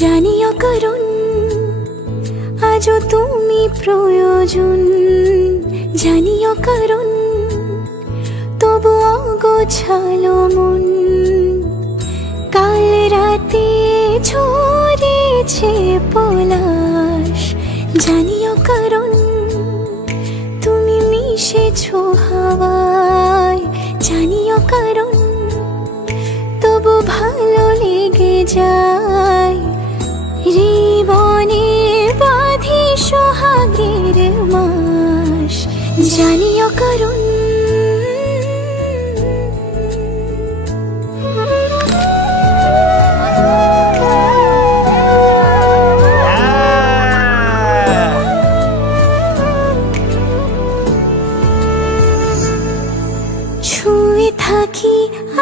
জানিও কারণ আজও তুমি প্রয়োজন, জানিও কারণ তবু অগোছালো মন। কাল রাতে ঝরেছে পলাশ, জানিও কারণ তুমি মিশেছো হাওয়ায়, জানিও কারণ তবু ভালো লেগে যায়। জীবনে বাঁধি সোহাগের মাস, জানিও কারণ ছুঁয়ে থাকি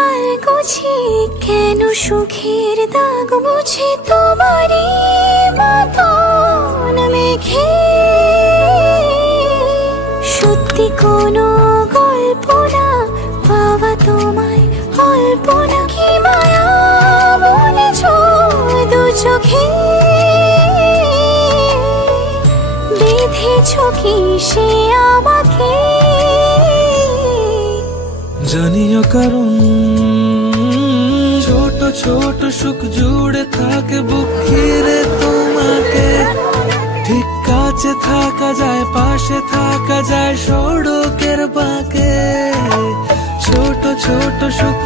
আলগোছে কেন সুখের দাগ মুছে তোমারই মতন মেঘে। সত্যি কোনো গল্প না পাওয়া তোমায় অল্প না, কি মায়া বলেছ দু চোখে বেঁধেছ কি সে আমাকে। জানিও কারণ ছোট ছোট সুখ জুড়ে থাকে বুক ঘিরে তোমাকে। ঠিক কাছে থাকা যায়, পাশে থাকা যায় সড়কের বাঁকে। ছোট ছোট সুখ